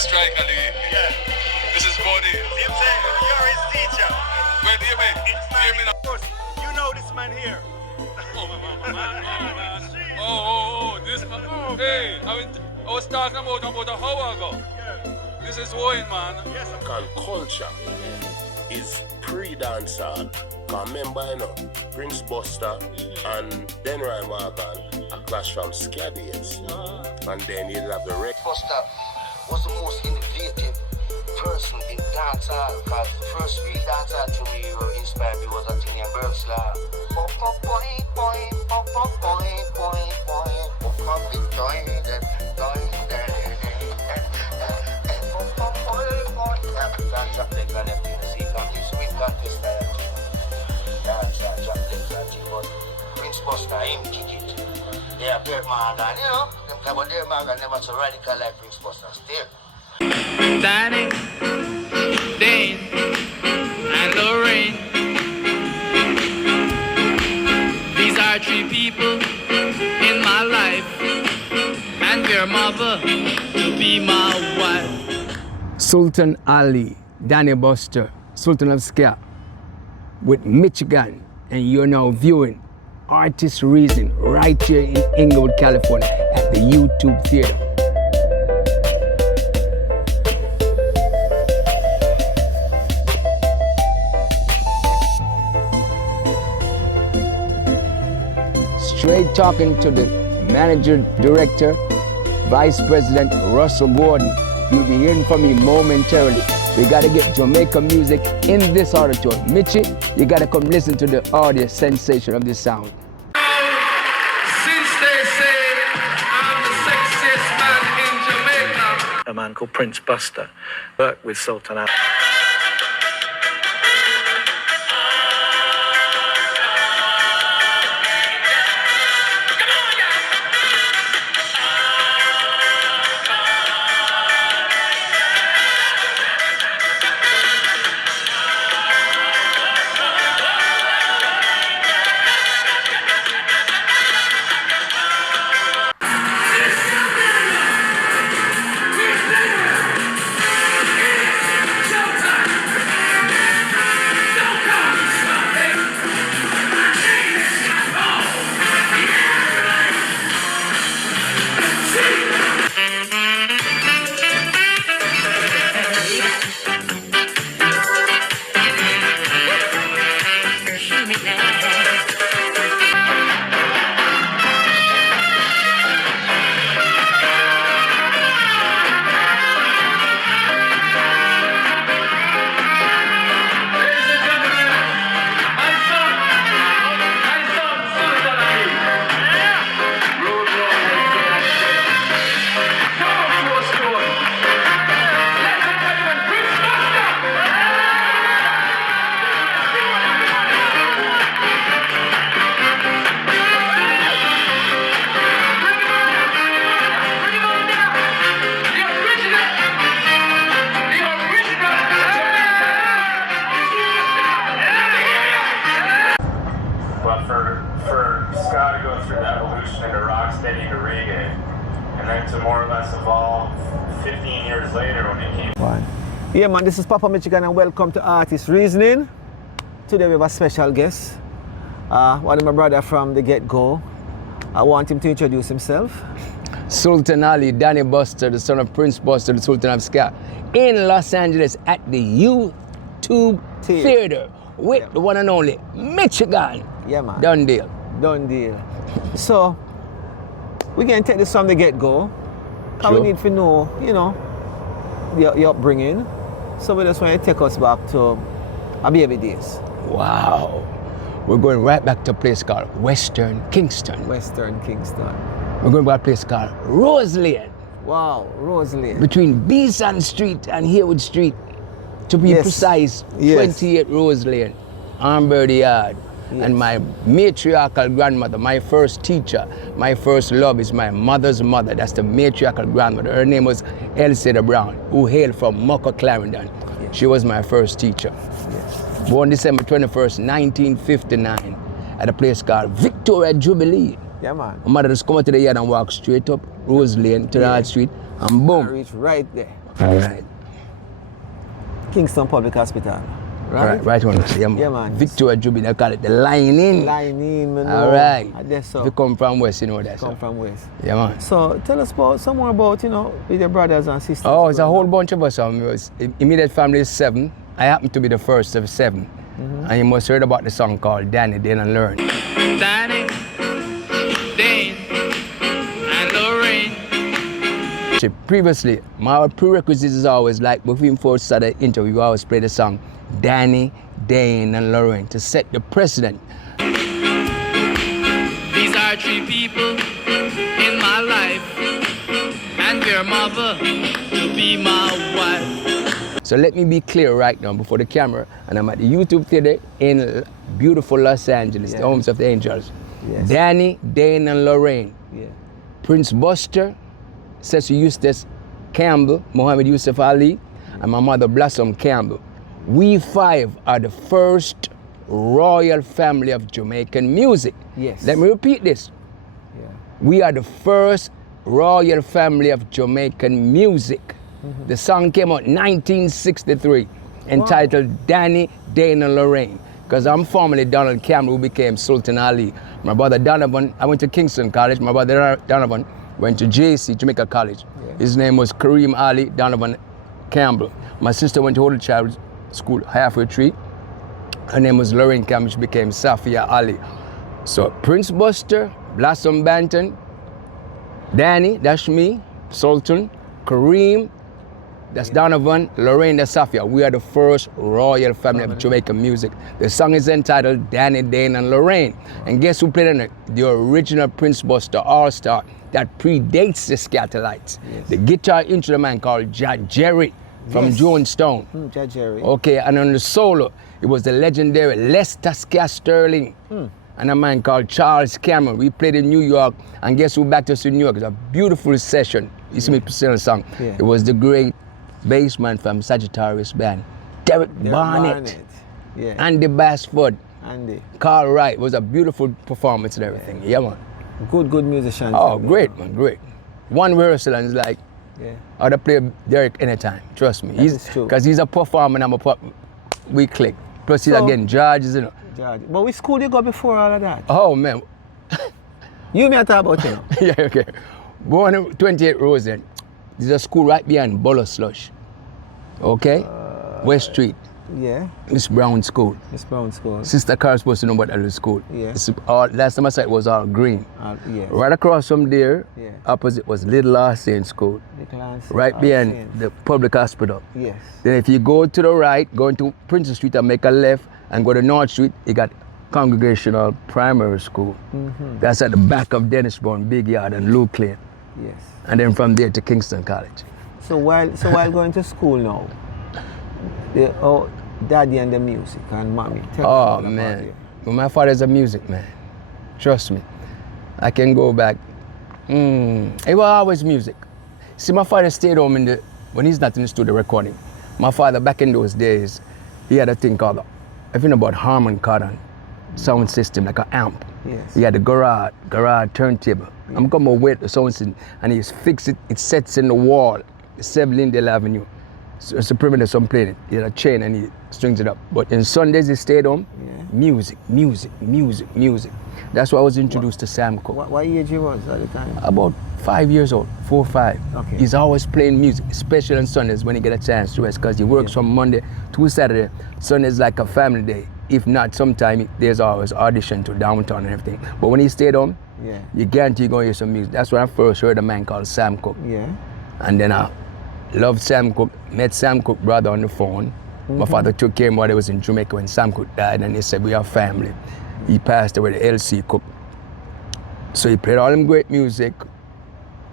striker league. Yeah. This is Body. Him saying you're his teacher. Wait, hear me. Hear me now. Of course, you know this man here. This man. Hey, I was talking about an hour ago. Yeah. This is Wayne, man. Yes, sir. And culture is pre-dancehall. Cause remember, you know, Prince Buster and Ben Ryan Morgan a clash from Ska days. And then you'll have the Reggae. Buster was the most innovative person in dancehall, because the first real dancehall to me who inspired me was a thing in Bergslaw. Prince Buster, him kick it. Yeah, Bert Morgan, you know, them Caballero Morgan never so radical like Prince Buster still. Danny, Dane, and Lorraine. These are three people in my life, and your mother to be my wife. Sultan Ali, Danny Buster, Sultan of Ska, with Michigan, and you're now viewing Artiste Reasoning right here in Inglewood, California, at the YouTube Theater. Straight talking to the manager, director, vice president, Russell Gordon. You'll be hearing from me momentarily. We gotta get Jamaican music in this auditorium. Mitchie, you gotta come listen to the audio sensation of this sound. Since they say I'm the sexiest man in Jamaica, a man called Prince Buster worked with Sultan Ali. For Ska to go through the evolution into rocksteady to reggae, and then to more or less evolve 15 years later when it came. Fine. Yeah, man, this is Papa Michigan and welcome to Artiste Reasoning. Today we have a special guest, one of my brother from the get-go. I want him to introduce himself. Sultan Ali, Danny Buster, the son of Prince Buster, the Sultan of Ska, in Los Angeles at the YouTube Theater with the one and only Michigan. Yeah, man. Done deal. Done deal. So, we can take this from the get-go. Because we need to know, you know, your upbringing. So we just want to take us back to our baby days. Wow. We're going right back to a place called Western Kingston. Western Kingston. We're going to a place called Rose Lane. Wow, Rose Lane. Between Beeson Street and Haywood Street. To be precise, 28 Rose Lane, Armberdy Yard. Yes. And my matriarchal grandmother, my first teacher, my first love is my mother's mother. That's the matriarchal grandmother. Her name was Elcida Brown, who hailed from Mucko, Clarendon. Yes. She was my first teacher. Yes. Born December 21st, 1959, at a place called Victoria Jubilee. Yeah, man. My mother just come out to the yard and walk straight up Rose Lane to the Hard Street, and boom. I reach right there. All right. Kingston Public Hospital. Right on. Yeah, man. Yeah, man. Victoria Jubilee, they call it the lining. Lining, man. All right. That's so. If you come from West, you know that. Come from West. Yeah, man. So tell us some more about, with your brothers and sisters. Oh, it's a whole bunch of us. Immediate family is 7. I happen to be the first of 7. And you must heard about the song called Danny, Dane and Learn. Danny, Dane, and Lorraine. Previously, my prerequisites is always like, before we start the interview, we always play the song Danny, Dane, and Lorraine to set the precedent. These are 3 people in my life, and your mother to be my wife. So let me be clear right now before the camera, and I'm at the YouTube theater in beautiful Los Angeles, the homes of the angels. Yes. Danny, Dane, and Lorraine. Yeah. Prince Buster, Cecil Eustace Campbell, Muhammad Yusuf Ali, and my mother Blossom Campbell. We 5 are the first royal family of Jamaican music. Yes. Let me repeat this. Yeah. We are the first royal family of Jamaican music. The song came out 1963, entitled Danny, Dane, and Lorraine. Because I'm formerly Donald Campbell, who became Sultan Ali. My brother Donovan, I went to Kingston College. My brother Donovan went to JC, Jamaica College. Yeah. His name was Kareem Ali Donovan Campbell. My sister went to Holy Child School, Halfway Tree. Her name was Lorraine Campbell, she became Safia Ali. So Prince Buster, Blossom Banton, Danny, that's me, Sultan, Kareem, that's Donovan, Lorraine, that's Safia. We are the first royal family of Jamaican music. The song is entitled Danny, Dane, and Lorraine. And guess who played on it? The original Prince Buster All-Star that predates the Scatolites. Yes. The guitar instrument called Jerry from Jonestown. Jerry. Okay, and on the solo, it was the legendary Lester Sterling and a man called Charles Cameron. We played in New York, and guess who backed us in New York? It was a beautiful session. You see me sing a song. Yeah. It was the great bassman from Sagittarius Band, Derek Barnett. Yeah. Andy Basford. Carl Wright. It was a beautiful performance and everything. Yeah, man. Good musicians. Oh, great, man, great. One rehearsal and it's like, I'd play Derek anytime, trust me. Because he's a performer and I'm a performer. We click. Plus he's again George, you know. George. But which school you go before all of that? Oh, man. You may talk about him. Yeah, okay. Born in 28 Rosen. There's a school right behind Bolo Slush. Okay? West Street. Yeah. Miss Brown School. Miss Brown School. Sister Carl's supposed to know about that school. Yeah. Last time I saw it was all green. Yeah. Right across from there, opposite was Little Arsene School. Right behind the public hospital. Yes. Then if you go to the right, go into Princess Street and make a left and go to North Street, you got Congregational Primary School. That's at the back of Dennis Brown, Big Yard and Luke Lane. Yes. And then from there to Kingston College. So while going to school now, daddy and the music and mommy. Oh man, well, my father's a music man. Trust me, I can go back. It was always music. See, my father stayed home when he's not in the studio recording. My father back in those days, he had a thing called, if you know about Harman Kardon sound system, like an amp. Yes. He had a garage turntable. I'm gonna wait the sound system, and he's fixed it. It sets in the wall, 7 Lindale Avenue. So it's a primitive, so I'm playing it. He had a chain and he strings it up. But in Sundays he stayed home, music. That's why I was introduced to Sam Cooke. What age you was at the time? About 5 years old, 4 or 5. Okay. He's always playing music, especially on Sundays when he get a chance to rest, because he works from Monday to Saturday. Sunday's like a family day. If not, sometime there's always audition to downtown and everything. But when he stayed home, you guarantee you're gonna hear some music. That's when I first heard a man called Sam Cooke. Yeah. And then I loved Sam Cooke, met Sam Cooke brother on the phone. My father took care of him while he was in Jamaica when Sam Cooke died, and they said, we are family. He passed away to L.C. Cooke. So he played all them great music,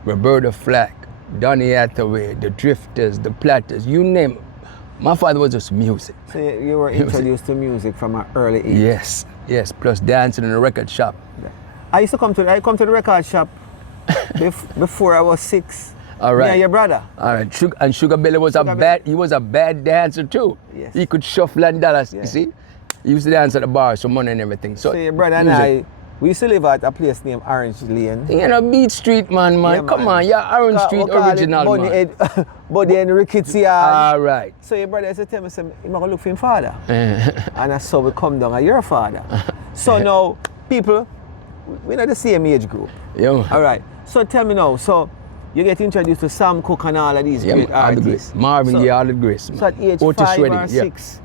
Roberta Flack, Donny Hathaway, the Drifters, the Platters, you name it. My father was just music. So you were introduced to music from an early age? Yes, plus dancing in a record shop. I used to come to the record shop before I was 6. All right. Yeah, your brother. All right. And Sugar Belly was he was a bad dancer too. Yes. He could shuffle and dollars, you see? He used to dance at the bar, some money and everything. So your brother and I, we used to live at a place named Orange Lane. You know, Beach Street, man. Yeah, Come on, Orange Street original, man. But then Ricketts yard. All right. So your brother used to tell me, say, I'm going to look for him father. And that's how we come down at your father. So now, people, we're not the same age group. Yeah, man. All right. So tell me now, so you get introduced to Sam Cooke and all of these great artists. Marvin Gaye, all the grace. So at age Otis 5 Redding, or 6,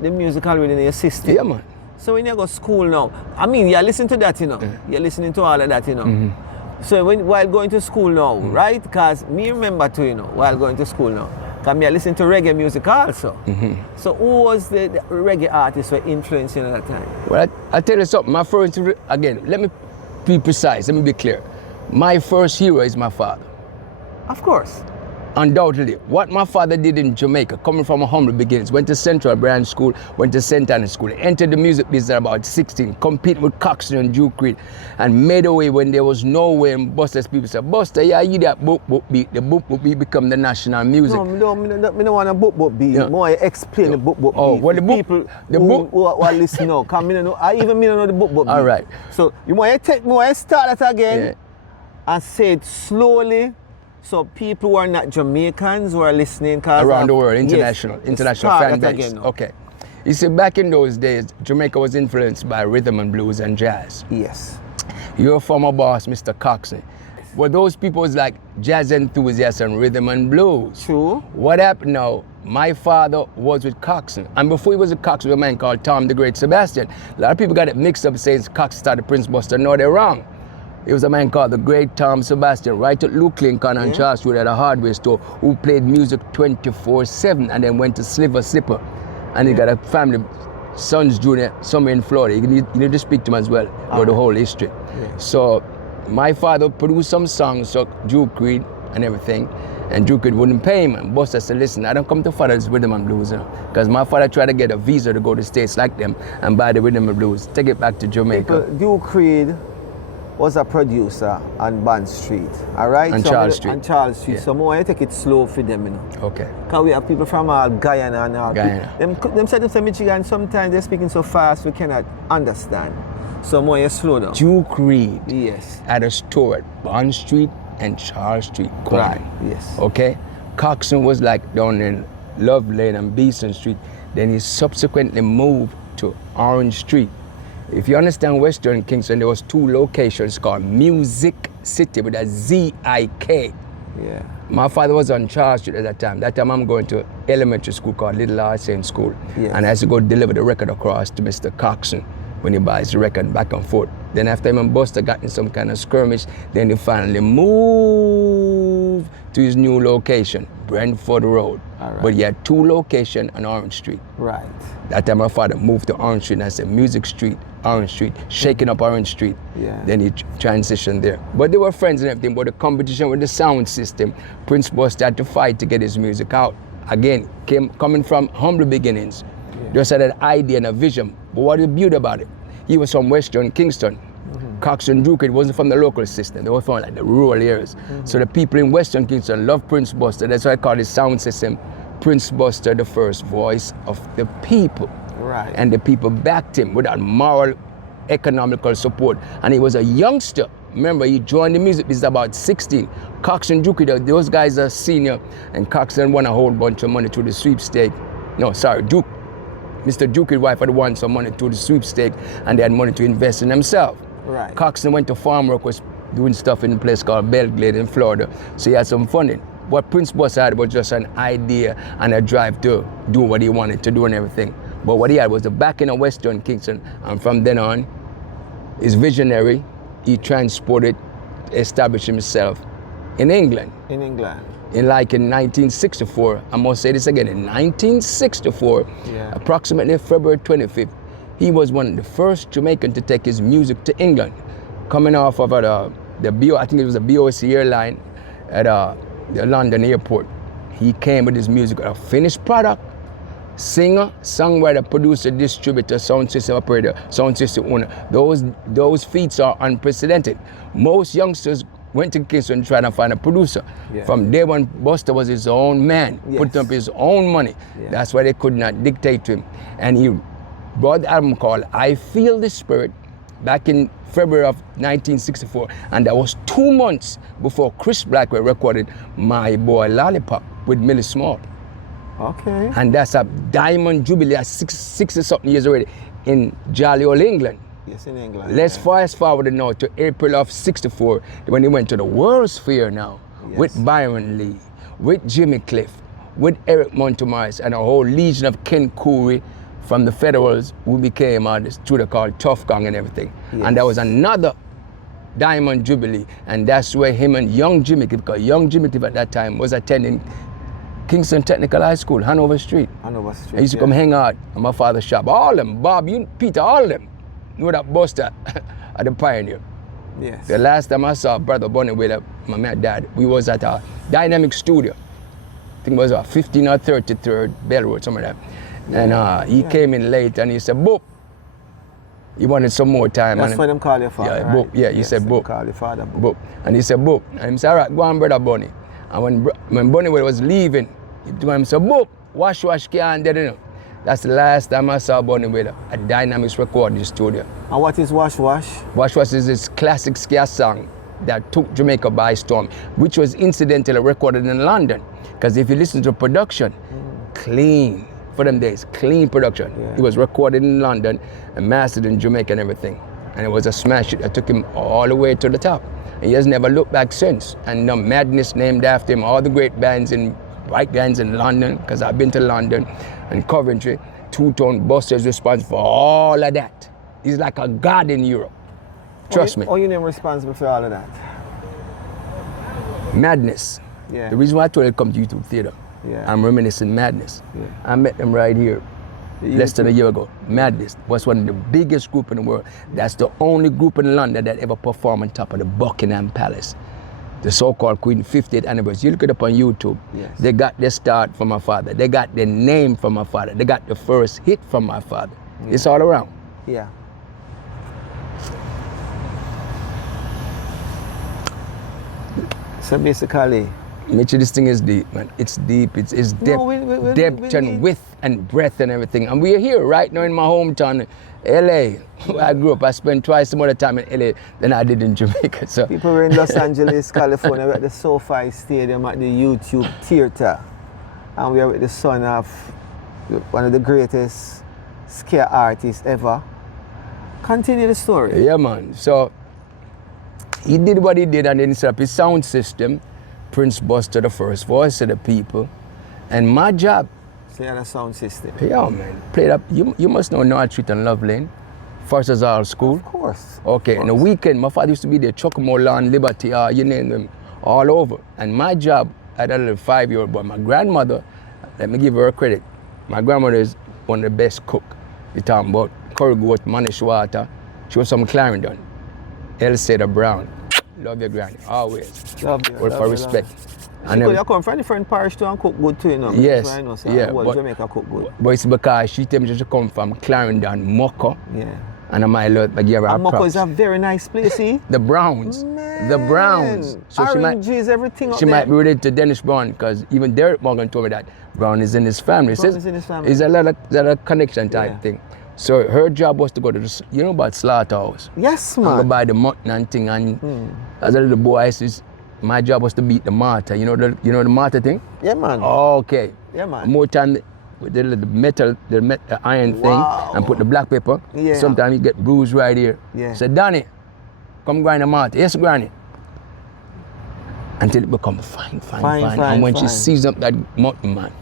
the music already in your system. Yeah, man. So when you go to school now, I mean, you listen to that, you know. You're listening to all of that, you know. So while going to school now, right? Because me remember too, you know, while going to school now, because me I listen to reggae music also. So who was the reggae artist who influenced you at that time? Well, I tell you something. My first, again, let me be precise. Let me be clear. My first hero is my father. Of course. Undoubtedly. What my father did in Jamaica, coming from a humble beginnings, went to Central Branch School, went to St. Anne's School, entered the music business at about 16, competed with Coxsone and Duke Reid, and made a way when there was no way. And Buster's people said, Buster, yeah, you that boop beat. The boop beat become the national music. No, I don't want a boop beat. Yeah. More explain the boop beat. Oh, well, the people who are listening now, because I even know the boop beat. All right. So you want to start that again and say it slowly. So people who are not Jamaicans who are listening around the world, international fan base. Okay. You see, back in those days, Jamaica was influenced by rhythm and blues and jazz. Yes. Your former boss, Mr. Coxsone. Well, those people was like jazz enthusiasts and rhythm and blues. True. What happened now? My father was with Coxsone. And before he was with Coxsone, a man called Tom the Great Sebastian. A lot of people got it mixed up saying Coxsone started Prince Buster. No, they're wrong. It was a man called the Great Tom Sebastian, right at Luke Lincoln and Charles Street at a hardware store, who played music 24/7 and then went to Slipper. And he got a family, Sons Jr., somewhere in Florida. You need to speak to him as well, know the whole history. Yeah. So my father produced some songs, so Duke Reid and everything, and Duke Reid wouldn't pay him. And Buster said, listen, I don't come to father's rhythm and blues, you know, because my father tried to get a visa to go to States like them and buy the rhythm and blues, take it back to Jamaica. Duke Reid was a producer on Bond Street, all right? On Charles Street. On Charles Street. Yeah. So more I take it slow for them, you know. Okay. Because we have people from Guyana and all. Guyana. Them said to Michigan, sometimes they're speaking so fast we cannot understand. So more you slow down. Duke Reid. Yes. Had a store at Bond Street and Charles Street. Right, yes. Okay? Coxsone was like down in Love Lane and Beeson Street. Then he subsequently moved to Orange Street. If you understand Western Kingston, there was 2 locations called Music City with a Z-I-K. Yeah. My father was on Charles Street at that time. That time I'm going to elementary school called Little Arsene School. Yes. And I had to go deliver the record across to Mr. Coxsone when he buys the record back and forth. Then after him and Buster got in some kind of skirmish, then he finally moved to his new location, Brentford Road. Right. But he had 2 locations on Orange Street. Right. That time my father moved to Orange Street and I said Music Street, Orange Street, shaking up Orange Street. Yeah. Then he transitioned there. But they were friends and everything, but the competition with the sound system, Prince Buster had to fight to get his music out. Again, coming from humble beginnings. Yeah. Just had an idea and a vision. But what is beautiful about it? He was from Western Kingston. Coxsone and Duke Reid wasn't from the local system. They were from like the rural areas. So the people in Western Kingston loved Prince Buster. That's why I call his sound system Prince Buster, the first voice of the people. Right. And the people backed him without moral, economical support. And he was a youngster. Remember, he joined the music business about 16. Coxsone and Duke Reid, those guys are senior, and Coxsone won a whole bunch of money through the sweepstake. No, sorry, Mr. Duke Reid's wife had won some money through the sweepstake, and they had money to invest in themselves. Right. Coxsone went to farm work, was doing stuff in a place called Belglade in Florida, so he had some funding. What Prince Buster had was just an idea and a drive to do what he wanted to do and everything. But what he had was the backing of Western Kingston, and from then on, his visionary, he transported, established himself in England. In England. In 1964, I must say this again, in 1964, approximately February 25th, he was one of the first Jamaicans to take his music to England, coming off of I think it was a BOC airline at the London airport. He came with his music, a finished product, singer, songwriter, producer, distributor, sound system operator, sound system owner. Those feats are unprecedented. Most youngsters went to Kingston trying to find a producer. Yeah. From day one, Buster was his own man, put up his own money. Yeah. That's why they could not dictate to him. And he brought the album called I Feel the Spirit, back in February of 1964, and that was 2 months before Chris Blackwell recorded My Boy Lollipop with Millie Small. Okay. And that's a Diamond Jubilee at 60-something years already in jolly old England. Yes, in England. Let's fast forward now to April of 64, when he went to the World's Fair now, with Byron Lee, with Jimmy Cliff, with Eric Montemars, and a whole legion of Ken Cooley from the Federals who became this Tudor called Tough Gang and everything. Yes. And that was another Diamond Jubilee, and that's where him and young Jimmy Cliff, because young Jimmy Cliff at that time was attending Kingston Technical High School, Hanover Street. Hanover Street. I used to come hang out at my father's shop. All of them, Bob, you, Peter, all of them. You know that Buster at the Pioneer. Yes. The last time I saw Brother Bunny with my dad, we was at a Dynamic Studio. I think it was 15 or 33rd Bell Road, something like that. And he came in late and he said, Boop. He wanted some more time. That's why them call your father, yeah, right? Boop. Yeah, he said Boop. Call your father, Boop. And he said Boop. And he said, all right, go on, Brother Bunny. And when Bunny was leaving, he told him, said, Boop, wash, can't dead enough. That's the last time I saw Bunny with a Dynamics recording studio. And what is Wash Wash? Wash Wash is this classic ska song that took Jamaica by storm, which was incidentally recorded in London. Because if you listen to production, clean for them days, clean production. Yeah. It was recorded in London and mastered in Jamaica and everything. And it was a smash hit that took him all the way to the top. And he has never looked back since. And the Madness named after him, all the great bands in white bands in London, because I've been to London and Coventry. Two-Tone Buster's responsible for all of that. He's like a god in Europe. Trust me. Oh, you name responsible for all of that? Madness. Yeah. The reason why I told you to come to YouTube Theater, I'm reminiscing Madness. Yeah. I met them right here less than a year ago. Madness was one of the biggest groups in the world. That's the only group in London that ever performed on top of the Buckingham Palace. The so-called Queen 50th anniversary. You look it up on YouTube. Yes. They got their start from my father. They got their name from my father. They got the first hit from my father. Yeah. It's all around. Yeah. So basically, Mitchell, this thing is deep, man. It's deep. It's depth, depth and width and breadth and everything. And we're here right now in my hometown, LA. Where I grew up. I spent twice the amount of time in LA than I did in Jamaica. So people were in Los Angeles, California. We're at the SoFi Stadium at the YouTube Theater, and we are with the son of one of the greatest ska artists ever. Continue the story. Yeah, man. So he did what he did, and then he set up his sound system. Prince Buster, the first voice of the people. And my job. So you had a sound system? Yeah, man. Played up. You must know North Street and Love Lane. First as all school. Of course. Okay, in the weekend, my father used to be there, Chuckmore Lawn, Liberty, you name them, all over. And my job, I had a little 5-year-old boy. My grandmother, let me give her credit. My grandmother is one of the best cook. You're talking about curry goat, manish water. She was from Clarendon. Elseda Brown. Love your granny, always. Love you. Well, for respect. And you come from different parish too and cook good too, you know? Yes, I know, so yeah. But Jamaica cook good. But it's because she told me she come from Clarendon, Moko. Yeah. And I might love to give her Moko props. is a very nice place, see? The Browns. Man. The Browns. So RNGs, everything up she there. might be related to Dennis Brown, because even Derek Morgan told me that Brown is in his family. Brown is in his family. It's a lot of connection type thing. So her job was to go to the, you know about slaughterhouse? Yes, man. And go buy the mutton and thing. And as a little boy, my job was to beat the martyr. You know the martyr thing? Yeah, man. Okay. Yeah, man. More time with the metal, the iron thing, and put the black pepper. Yeah. Sometimes you get bruised right here. Yeah. So Danny, come grind the martyr. Yes, granny. Until it become fine. And when she seasons up that mutton, man,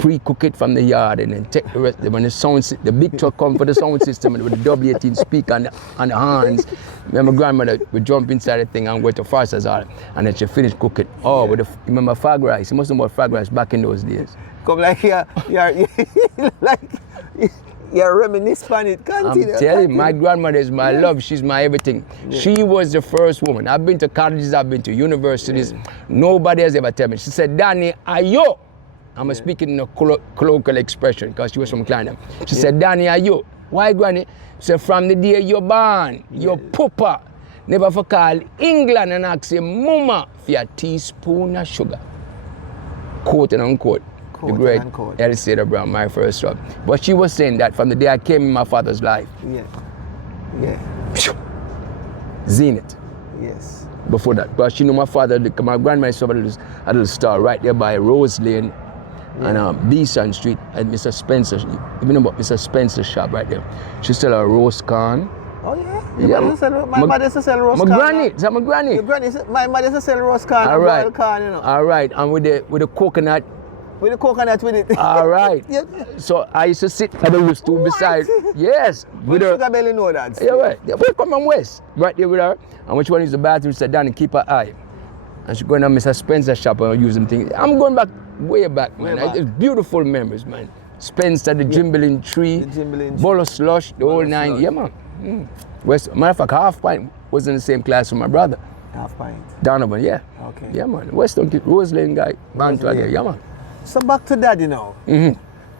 pre-cook it from the yard and then take the rest. When the big truck come for the sound system and with the W18 speaker on the hands, remember grandmother would jump inside the thing and go to Farsa's Hall and then she finish cook it. Oh, with the, remember fag rice? You must know about fag rice back in those days. Come like you're reminiscing on it. Continue. I'm telling you, my grandmother is my love. She's my everything. Yeah. She was the first woman. I've been to colleges, I've been to universities. Yeah. Nobody has ever told me. She said, Danny, ayo. I'm speaking in a colloquial expression because she was from Clarendon. She said, Danny, ayo. Why, granny? She said, from the day you're born, your papa never for call England and ask you, mama, for a teaspoon of sugar. Quote and unquote. The great Elseda Brown, my first job. But she was saying that from the day I came in my father's life. Yeah. Yeah. Zenith. Yes. Before that. But you know, my father, my grandma used to have a little store right there by Rose Lane and Beeson Street at Mr. Spencer. You know about Mr. Spencer's shop right there. She sell a roast corn. Oh yeah? My mother used to sell roast corn. My granny, is that my granny? Your granny, my mother used to sell roast corn and boiled corn, you know. All right, and with the coconut. With the coconut with it. All right. Yeah. So I used to sit at the roof too beside. Yes. With her. Sugar belly know that. Yeah, right. Yeah, we come on west, right there with her. And when she went to the bathroom, she sat down and keep her eye. And she going to Mr. Spencer's shop and using things. I'm going back, way back, man. It's beautiful memories, man. Spencer, the Jimbling Tree, Bolo Slush, the whole nine. Yeah, man. West, matter of fact, Half Pint was in the same class with my brother. Half Pint? Donovan, yeah. Okay. Yeah, man. Western kid, Rose Lane guy, band together, yeah, man. So back to Daddy now.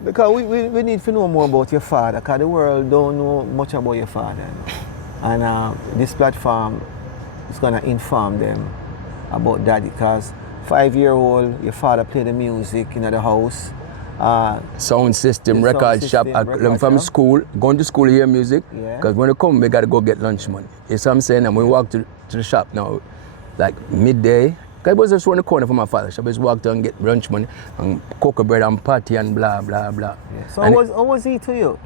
Because we need to know more about your father, because the world don't know much about your father. And this platform is going to inform them about Daddy, because 5-year-old, your father played the music in the house. Sound system, record shop. I'm from school, going to school, hear music. Because when we come, we got to go get lunch money. You see what I'm saying? And we walk to the shop now, like midday. Because it was just around the corner from my father's shop. I just walked down and get lunch money and cocoa bread and patty and blah, blah, blah. Yeah. So how was he to you?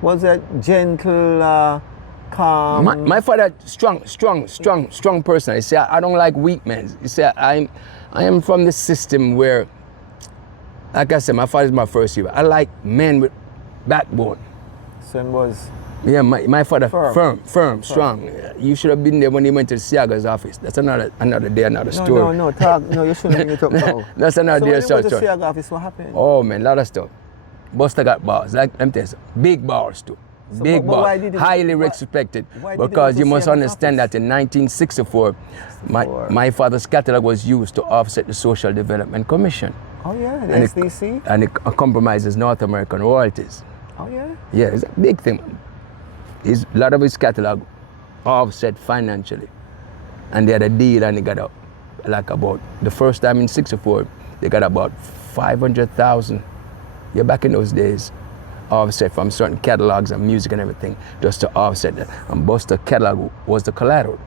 Was it gentle, calm? My father, strong person. He said, I don't like weak men. He said, I am from the system where, like I said, my father's my first hero. I like men with backbone. Son was... Yeah, my father, firm, strong. You should have been there when he went to Siaga's office. That's another day, another story. No, you shouldn't bring it up now. That's another day. So when you went to Siaga's office, what happened? Oh man, a lot of stuff. Buster got bars, like let me tell you, big bars too. So, big bars, highly respected. Because you must understand that in 1964, my father's catalog was used to offset the Social Development Commission. Oh yeah, the SDC? And it compromises North American royalties. Oh yeah? Yeah, it's a big thing. A lot of his catalog offset financially. And they had a deal and they got about, the first time in 64, they got about 500,000. Yeah, back in those days, offset from certain catalogs and music and everything, just to offset that. And Buster catalog was the collateral.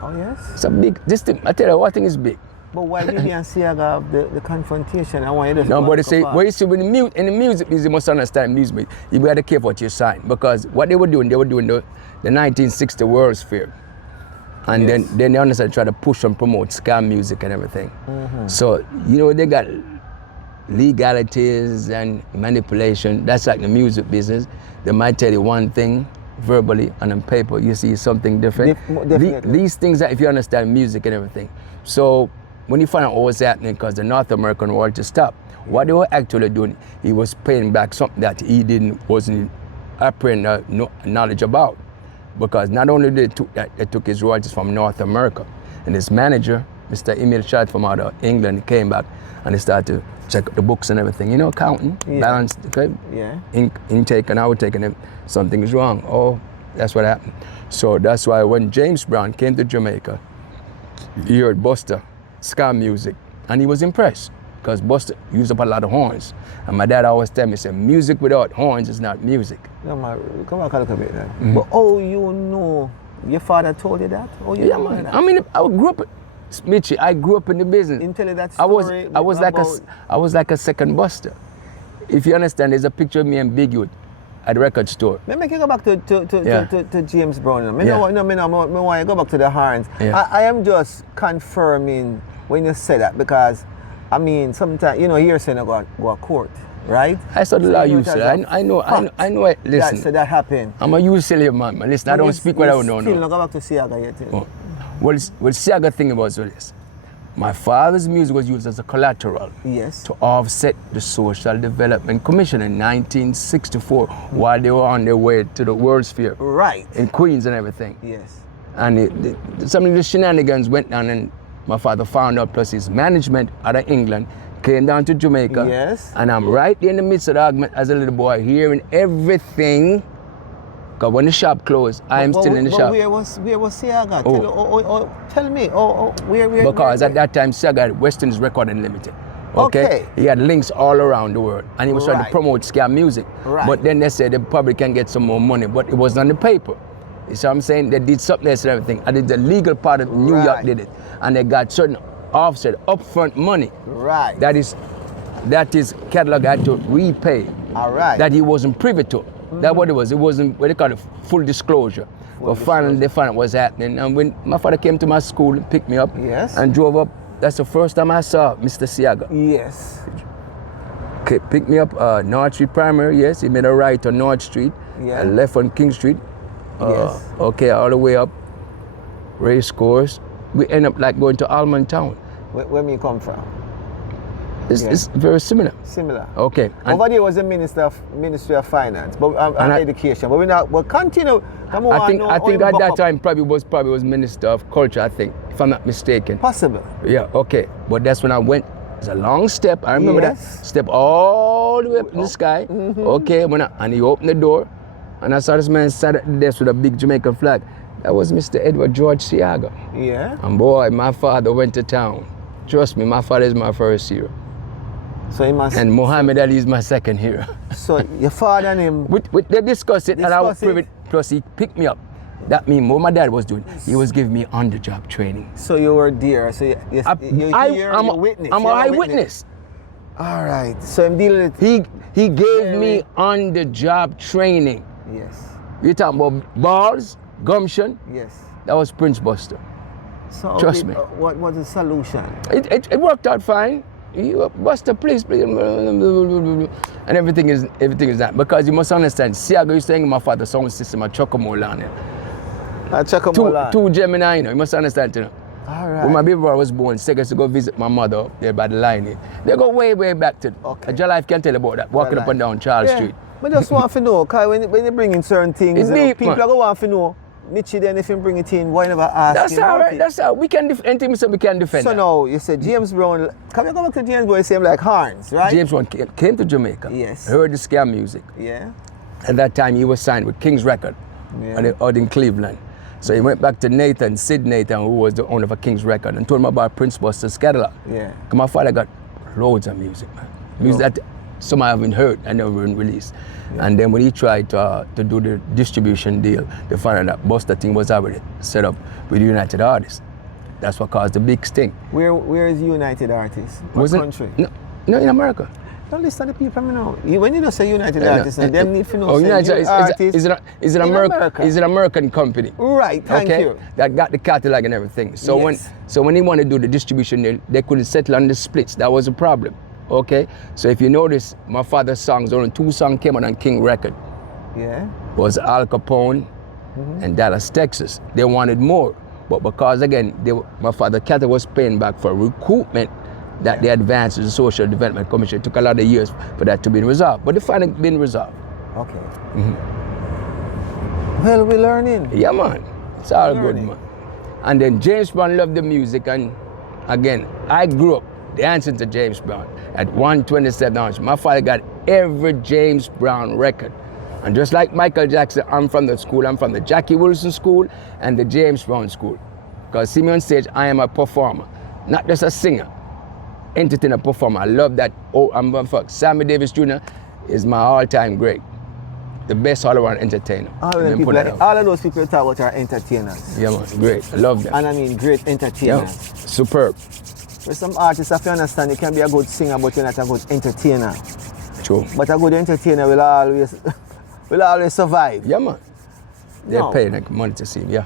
Oh yes? It's a big, this thing, I tell you, what thing is big. But why did you and Siaga have the confrontation? I want you to... No, but they say, well, you see, in the music business, you must understand music. You got to care what you sign. Because what they were doing the 1960 World's Fair. And then they understand, try to push and promote ska music and everything. So, you know, they got legalities and manipulation. That's like the music business. They might tell you one thing verbally, and on paper, you see something different. These things, that if you understand music and everything. So, when you find out what was happening, because the North American royalty stopped, what they were actually doing, he was paying back something that he wasn't apparent knowledge about. Because not only they took his royalties from North America, and his manager, Mr. Emil Schott from out of England, came back and he started to check the books and everything, you know, counting, balance, okay? Intake and outtake, and something is wrong. Oh, that's what happened. So that's why when James Brown came to Jamaica, he heard Buster ska music, and he was impressed because Buster used up a lot of horns. And my dad always tell me, say, music without horns is not music. No, man, come back a little bit then. But oh, you know, your father told you that? Oh, you know man. That? I mean, I grew up, Mitchie, I grew up in the business. You tell you that story. I was like a second Buster. If you understand, there's a picture of me and Big Youth at the record store. Let me go back to James Brown. I want to go back to the horns. I am just confirming when you say that, because I mean, sometimes, you know, you're saying go to court, right? I saw the law used to. I know it. Listen. So that happened. I'm a usually man. Listen, I don't speak what I don't know. Still not go back to Siaga yet. Well, Siaga thing was this. My father's music was used as a collateral to offset the Social Development Commission in 1964 while they were on their way to the World's Fair. Right. In Queens and everything. Yes. And some of the shenanigans went down, and my father found out, plus his management out of England came down to Jamaica. Yes. And I'm right there in the midst of the argument as a little boy, hearing everything. Because when the shop closed, I'm still in the shop. Where was Siaga? Tell me. Where? Because at that time, Siaga had Western's Recording Limited. Okay? He had links all around the world. And he was trying to promote ska music. Right. But then they said they probably can get some more money. But it wasn't on the paper. You see what I'm saying? They did something else and everything. I did the legal part of New York did it. And they got certain offset, upfront money. Right. That is catalog had to repay. All right. That he wasn't privy to. That's what it was. It wasn't what they call it, full disclosure. But finally they found out what was happening. And when my father came to my school and picked me up and drove up, that's the first time I saw Mr. Siaga. Yes. Okay, picked me up North Street Primary, yes. He made a right on North Street. Yeah. And left on King Street. Yes. Okay, all the way up. Race course. We end up like going to Almond Town. Where me come from? It's very similar. Similar. Okay. Over there was the Ministry of Finance, but and Education. But we not. We'll continue. I think at that time probably was Minister of Culture. I think, if I'm not mistaken. Possible. Yeah. Okay. But that's when I went. It's a long step. I remember that step all the way up in the sky. Okay. And he opened the door, and I saw this man sat at the desk with a big Jamaican flag. That was Mr. Edward George Siaga. Yeah. And boy, my father went to town. Trust me, my father is my first hero. So he must. And Muhammad Ali is my second hero. So your father and him. They discussed it, and I was privy. Plus, he picked me up. That means what my dad was doing. He was giving me on-the-job training. So you were there. So I'm a witness. I'm an eyewitness. All right. So I'm dealing with. He gave me on-the-job training. Yes. You talking about balls, gumption? Yes. That was Prince Buster. So trust me. What was the solution? It worked out fine. You Buster, please, and everything is that, because you must understand. Siaga used to hang in my father's sound system at Chocomolan. Two Gemini, you must understand, you know. All right. When my baby brother was born, Sega used to go visit my mother up there by the lineage. They go way back to. Okay. Your life can tell about that. Walking up and down Charles Street. But just want to know, because when you bring in certain things, people are going to want to know. Mitchie, then if you bring it in, why never ask? That's all right. That's how we can defend. We can defend. So now you said James Brown. Come back to James Brown. Same like Horns, right? James Brown came to Jamaica. Yes. Heard the scam music. Yeah. At that time, he was signed with King's Record, out in Cleveland. So he went back to Sid Nathan, who was the owner of a King's Record, and told him about Prince Buster's catalog. Yeah. Because my father got loads of music, man. Music that some I haven't heard and never been released. Yeah. And then when he tried to do the distribution deal, they found out that Buster thing was already set up with United Artists. That's what caused the big sting. Where is United Artists? What country? No, in America. Don't listen to people, you know. When you don't say United Artists, them need to know. United Artists is an American company. Right, thank you. That got the catalog and everything. So when he wanted to do the distribution, they couldn't settle on the splits. That was a problem. Okay, so if you notice, my father's songs, only 2 songs came out on King Record. Yeah. Was Al Capone and Dallas, Texas. They wanted more, but because again, my father catalog was paying back for recoupment that they advanced to the Social Development Commission. It took a lot of years for that to be resolved, but it finally been resolved. Okay. Well, we're learning. Yeah, man. It's all good, man. And then James Brown loved the music, and again, I grew up dancing to James Brown at 127 ounce. My father got every James Brown record. And just like Michael Jackson, I'm from the school. I'm from the Jackie Wilson School and the James Brown School. Because see me on stage, I am a performer, not just a singer. Entertainer, performer. I love that. Sammy Davis Jr. is my all-time great. The best all-around entertainer. All of those people you talk about are entertainers. Yeah, man, great. I love them. And I mean great entertainers. Yeah, superb. With some artists, if you understand, you can be a good singer, but you're not a good entertainer. True. But a good entertainer will always survive. Yeah, man. They're paying like money to see him, yeah.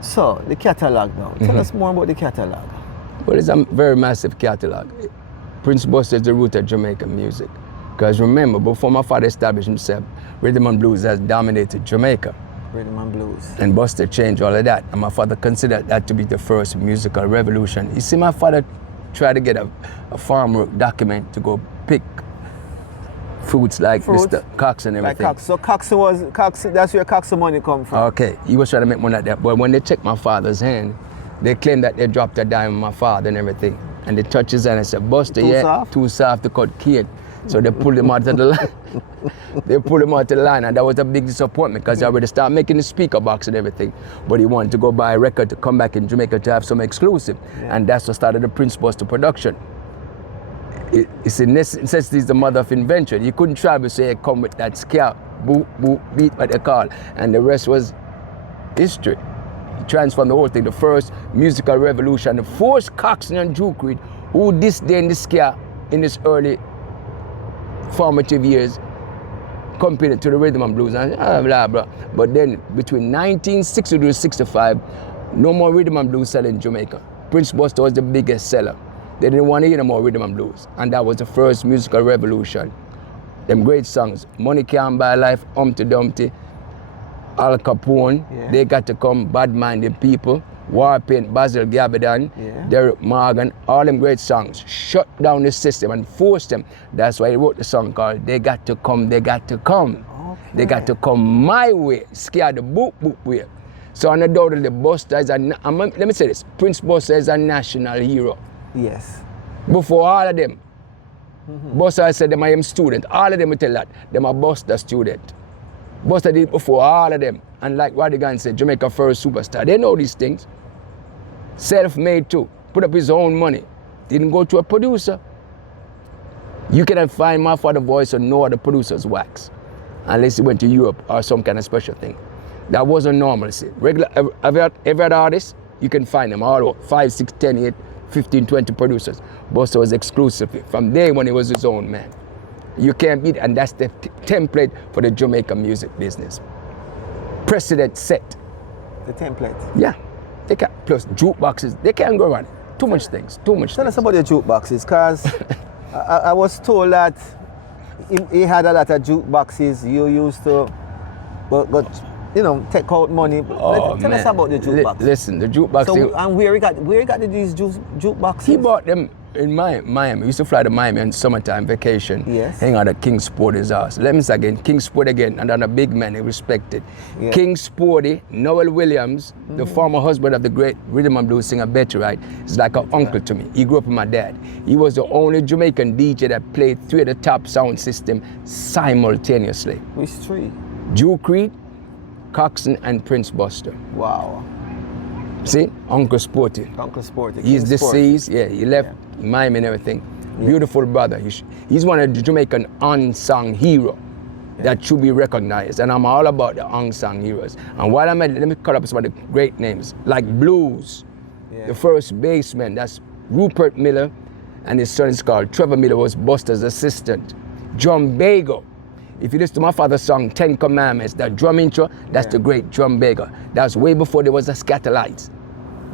So, the catalog now. Tell us more about the catalog. Well, it's a very massive catalog. Prince Buster is the root of Jamaican music. Because remember, before my father established himself, rhythm and blues has dominated Jamaica. Rhythm and blues. And Buster changed all of that. And my father considered that to be the first musical revolution. You see, my father tried to get a farm work document to go pick fruits like Mr. Cox and everything. Like Cox. So Cox, that's where Cox's money come from. Okay, he was trying to make money like that. But when they checked my father's hand, they claimed that they dropped a dime on my father and everything. And they touched his hand and said, Buster, too soft to cut cane. So they pulled him out of the line. They pulled him out of the line, and that was a big disappointment because he already started making the speaker box and everything. But he wanted to go buy a record to come back in Jamaica to have some exclusive. Yeah. And that's what started the Prince Buster production. It's a necessity is the mother of invention. You couldn't travel, say, come with that scale, boop, boop, beat, what they call. And the rest was history. He transformed the whole thing. The first musical revolution. The first Coxsone and Duke Reid, who disdained the ska in his early formative years, compared to the rhythm and blues and blah blah. But then between 1960 to 65, no more rhythm and blues selling in Jamaica. Prince Buster was the biggest seller. They didn't want to hear no more rhythm and blues, and that was the first musical revolution. Them great songs, Money Can't Buy Life, Humpty Dumpty, Al Capone, they got to come, Bad-Minded People, Warpaint, Basil Gabbidon, Derek Morgan, all them great songs. Shut down the system and forced them. That's why he wrote the song called They Got to Come, They Got to Come. Okay. They got to come my way, scare the boop way. So undoubtedly, Buster is let me say this, Prince Buster is a national hero. Yes. Before all of them, Buster said them I am student. All of them will tell that. Them are Buster student. Buster did it before all of them. And like Radigan said, Jamaica first superstar. They know these things. Self-made too. Put up his own money. Didn't go to a producer. You cannot find my father's voice or no other producer's wax. Unless he went to Europe or some kind of special thing. That wasn't normal. See. Regular, every other artist, you can find them all 5, 6, 10, 8, 15, 20 producers. Buster was exclusive from day when he was his own man. You can't beat, and that's the template for the Jamaican music business. Precedent set. The template? Yeah. They can, plus jukeboxes, they can't go around it. Too much things, too much Tell things. us about the jukeboxes, because I was told that he had a lot of jukeboxes. You used to take out money. Tell us about the jukebox. Listen, the jukebox. So, and where he got these jukeboxes? He bought them in Miami. We used to fly to Miami on summertime vacation. Yes. Hang out at King Sporty's house. Let me say again, King Sporty again, and then a big man, he respected. Yeah. King Sporty, Noel Williams, the former husband of the great rhythm and blues singer Betty Wright, is like an uncle to me. He grew up with my dad. He was the only Jamaican DJ that played 3 of the top sound system simultaneously. Which 3? Duke Reid, Coxsone, and Prince Buster. Wow. See, Uncle Sporty. Uncle Sporty. He's deceased. Yeah, he left Miami and everything. Yeah. Beautiful brother. He's one of the Jamaican unsung hero that should be recognized. And I'm all about the unsung heroes. And while I'm at it, let me cut up some of the great names, like Blues. The first baseman, that's Rupert Miller, and his son is called Trevor Miller, was Buster's assistant. Drum Bago. If you listen to my father's song, 10 Commandments, that drum intro, that's the great Drum Bago. That's way before there was a Scatterlights.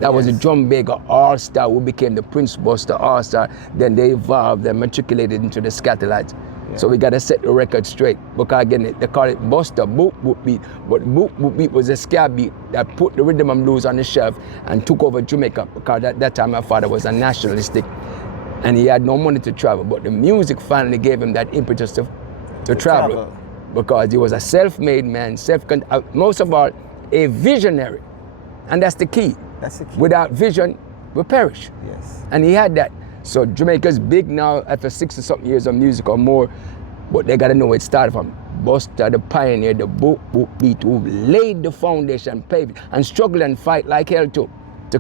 That was the Drum Bago All-Star, who became the Prince Buster All-Star. Then they evolved and matriculated into the Scatterlights. Yeah. So we got to set the record straight. Because again, they call it Buster Boop Boop Beat. But Boop Boop Beat was a ska beat that put the rhythm and blues on the shelf and took over Jamaica. Because at that time my father was a nationalistic and he had no money to travel. But the music finally gave him that impetus to travel. Because he was a self-made man, most of all, a visionary. And that's the key. That's the key. Without vision, we perish. Yes. And he had that. So Jamaica's big now after 60-something years of music or more, but they gotta know where it started from. Buster, the pioneer, the boop beat, who laid the foundation, paved it, and struggled and fight like hell to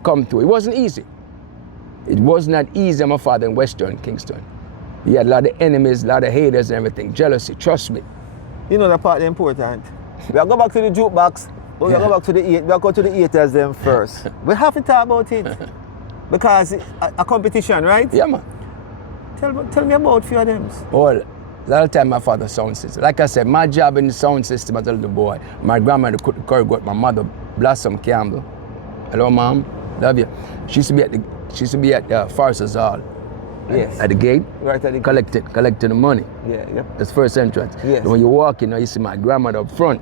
come through. It wasn't easy. It was not easy, my father in Western Kingston. He had a lot of enemies, a lot of haters and everything, jealousy, trust me. You know the part that's important. We'll go back to the jukebox, but we'll go back to the we'll go to the haters them first. We have to talk about it. Because a competition, right? Yeah, man. Tell me about a few of them. Well, a lot of time my father's sound system. Like I said, my job in the sound system as a little boy, my grandmother could curry my mother, Blossom Campbell. Hello, Mom. Love you. She used to be at Foresters Hall. Yes. At the gate. Right at the gate. Collecting the money. Yeah, yep. That's first entrance. Yes. And when you walk in, you see my grandmother up front.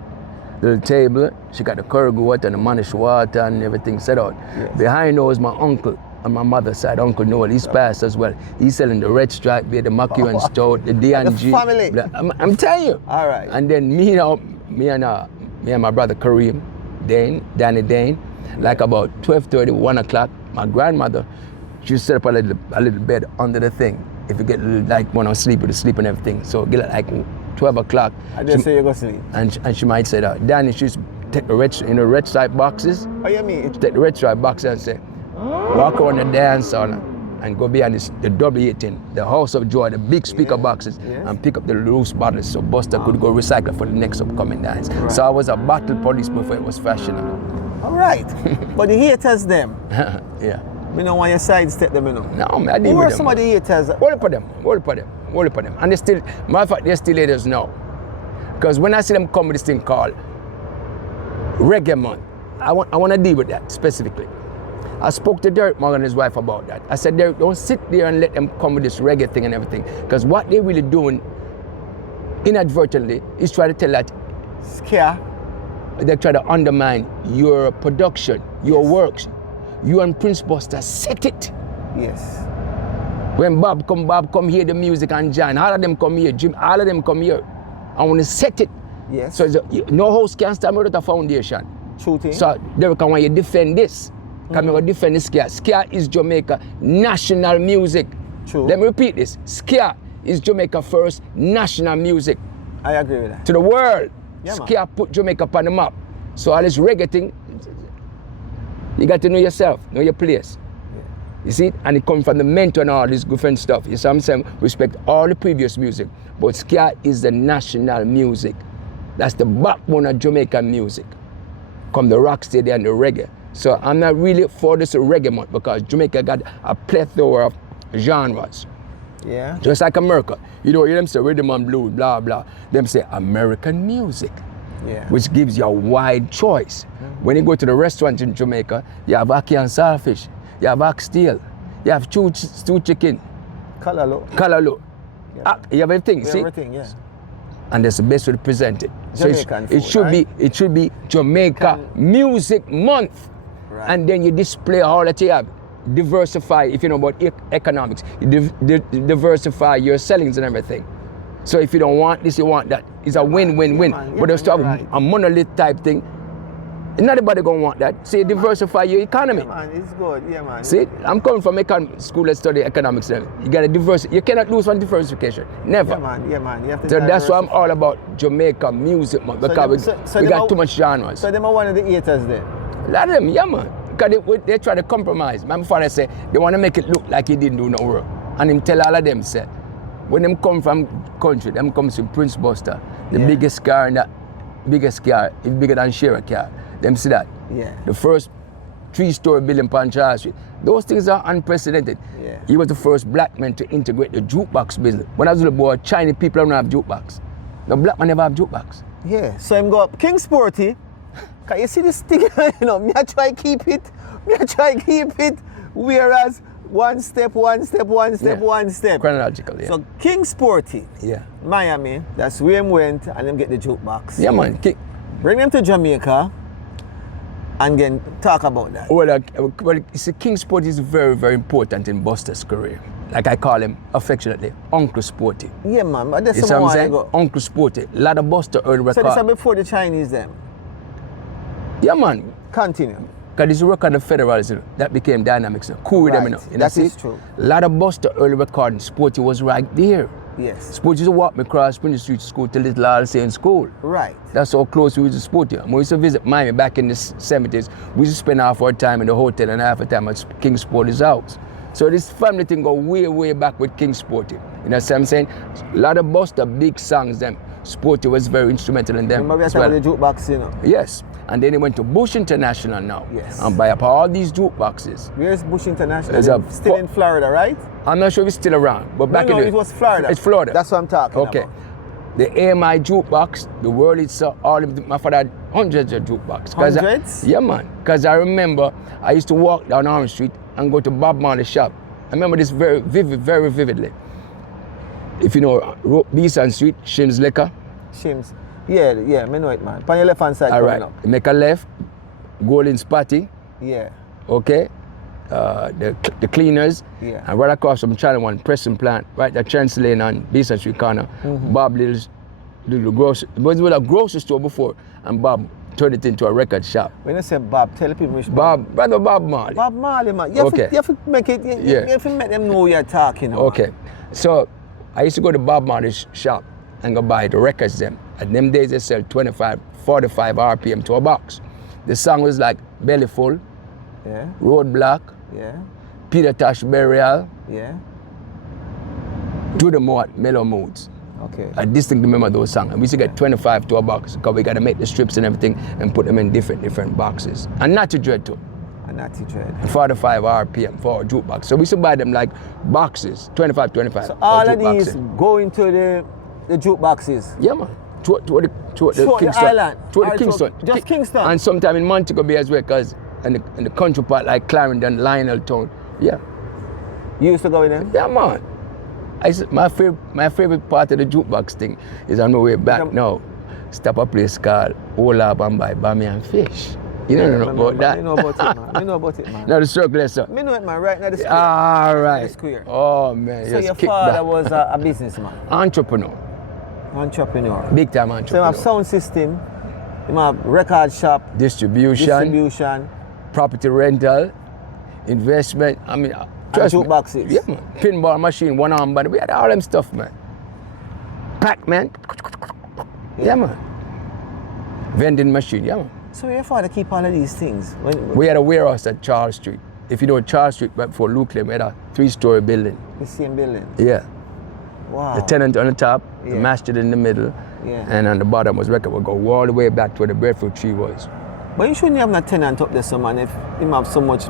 Little table, she got the curry water and the manish water and everything set out. Yes. Behind her was my uncle on my mother's side, Uncle Noel. He's passed as well. He's selling the Red Stripe beer, the Mackie and Stout, the D&G. The family. I'm telling you. All right. And then me and my brother Kareem, Danny Dane, like about 12:30, 1 o'clock, my grandmother, she set up a little bed under the thing. If you get like when I'm sleeping, to sleep and everything. So get like 12 o'clock. I just say you go sleep. And she might say that. Danny, she used to take the red stripe boxes. Oh, you mean? Take the red stripe boxes and say, walk around the dance hall and go behind the W18, the House of Joy, the big speaker boxes, and pick up the loose bottles so Buster could go recycle for the next upcoming dance. Right. So I was a battle police before it was fashionable. All right. But the haters them, Yeah. me don't want you sidestep them, you know. No, man, I deal Who with are them. some of the haters? All up of them. And they still, matter of fact, they're still haters now. Because when I see them come with this thing called Reggae Month, I want to deal with that specifically. I spoke to Derek Morgan and his wife about that. I said, Derek, don't sit there and let them come with this reggae thing and everything. Because what they're really doing inadvertently is try to tell that Scare. they try to undermine your production, your works. You and Prince Buster set it. Yes. When Bob come hear the music and John, all of them come here, Jim, all of them come here. I want to set it. Yes. So no house can stand without a foundation. Shooting. So Derek, I want you to defend this. Come here, defend the Ska. Ska is Jamaica national music. True. Let me repeat this. Ska is Jamaica first national music I agree with that. to the world. Yeah, man. Ska put Jamaica up on the map. So all this reggae thing, you got to know yourself, know your place. You see it? And it comes from the mentor and all this different stuff. You see what I'm saying? Respect all the previous music. But Ska is the national music. That's the backbone of Jamaican music. Come the rocksteady and the reggae. So I'm not really for this reggae month because Jamaica got a plethora of genres. Yeah. Just like America. You know, hear them say rhythm and blues, blah, blah. Them say American music. Yeah. Which gives you a wide choice. When you go to the restaurant in Jamaica, you have ackee and saltfish, you have oxtail, you have stew chicken, callaloo. Yeah. You have everything, see? Everything, yeah. And that's the best way to present it. Jamaican So it should be Jamaica Music Month. Right. And then you display all that you have. Diversify, if you know about economics, you diversify your sellings and everything. So if you don't want this, you want that. It's a win-win-win. But there's a monolith type thing. Not everybody gonna want that. So you diversify your economy. Yeah, man, it's good. Yeah, man. See, I'm coming from school that study economics. You gotta diversify. You cannot lose one diversification. Never. Yeah, man. You have to So that's why I'm all about Jamaica Music Month because we got too much genres. So them are one of the haters there. A lot of them, yeah, man. Because they try to compromise. My father say they want to make it look like he didn't do no work. And him tell all of them, say, when them come from country, them comes to Prince Buster, the biggest car in that, biggest car, is bigger than Share car. Them see that? Yeah. The first 3-story building on Charles Street. Those things are unprecedented. Yeah. He was the first black man to integrate the jukebox business. When I was a little boy, Chinese people don't have jukebox. The black man never have jukebox. Yeah. So him go up King Sporty. Can you see this thing? You know, me I try keep it. Whereas one step. Chronological, yeah. So King Sporty. Yeah. Miami. That's where him went and him get the jukebox. Yeah, man. Bring them to Jamaica and then talk about that. Well, you see, King Sporty is very, very important in Buster's career. Like I call him affectionately, Uncle Sporty. Yeah, man. But that's you see what I'm saying? Uncle Sporty. A lot of Buster early record. So this is before the Chinese them? Yeah, man. Continue. Because this record of Federalism, that became dynamics. Cool with them, you know. That is true. A lot of Buster early recording, Sporty was right there. Yes. Sporty used to walk me across Spring Street to school to Little Alsay in school. Right. That's how close we used to Sporty. When we used to visit Miami back in the 70s, we used to spend half our time in the hotel and half the time at King Sporty's house. So this family thing go way, way back with King Sporty. You know what I'm saying? A lot of Buster big songs, them. Sporty was very instrumental in them. Remember we had the jukebox, you know? Yes. And then he went to Bush International now. Yes. And buy up all these jukeboxes. Where's Bush International? Still in Florida, right? I'm not sure if it's still around. But back in it was Florida. It's Florida. That's what I'm talking about. Okay. The AMI jukebox, the world itself, all of my father had hundreds of jukeboxes. Hundreds? Yeah, man. Because I remember I used to walk down Orange Street and go to Bob Marley's shop. I remember this very vividly. If you know Beeson Street, Shim's Liquor. Shim's. Yeah, me know it, man. On your left hand side. All right. Up. Make a left, Golding's Party. Yeah. Okay. The Cleaners. Yeah. And right across from Channel 1, Preston Plant, right at Chancellor Lane on Beeson Street corner. Bob little grocery. It was a grocery store before, and Bob turned it into a record shop. When you say Bob, tell people which Brother Bob Marley. Bob Marley, man. You have to make it, you have to make them know you're talking about. Okay. So I used to go to Bob Marley's shop and go buy the records them. At them days they sell 25, 45 RPM to a box. The song was like Belly Full, Roadblock, Peter Tosh Burial, Do the Mellow Moods. Okay. I distinctly remember those songs. And we used to get 25 to a box because we got to make the strips and everything and put them in different boxes. And not to dread too. And Natty Dread. 45 RPM for our jukebox. So we used to buy them like boxes, 25. So all of these go into the jukeboxes? Yeah, man. To the Kingston. The island? To the Kingston. Just Kingston? And sometime in Montego Bay as well, because in the country part like Clarendon, Lionel Town. Yeah. You used to go with them? Yeah, man. My favorite part of the jukebox thing is on my way back now. Stop a place called Olab and buy bami and fish. You don't know about that? I know about it, man. I know about it, man. Now the circle is up. I know it, man, right now the square. All right. The square. Oh, man. So your father was a businessman? Entrepreneur. Big time entrepreneur. So you have sound system, you have record shop. Distribution. Property rental. Investment. I mean, trust me. Jukeboxes. Yeah, man. Pinball machine, one arm band. We had all them stuff, man. Pac-Man. Yeah, man. Vending machine, yeah, man. So your father keep all of these things? We had a warehouse at Charles Street. If you know Charles Street, right before Luke Lane, we had a 3-story building. The same building? Yeah. Wow. The tenant on the top, the masjid in the middle, and on the bottom was record. We'll go all the way back to where the breadfruit tree was. But you shouldn't have no tenant up there, so man, if you have so much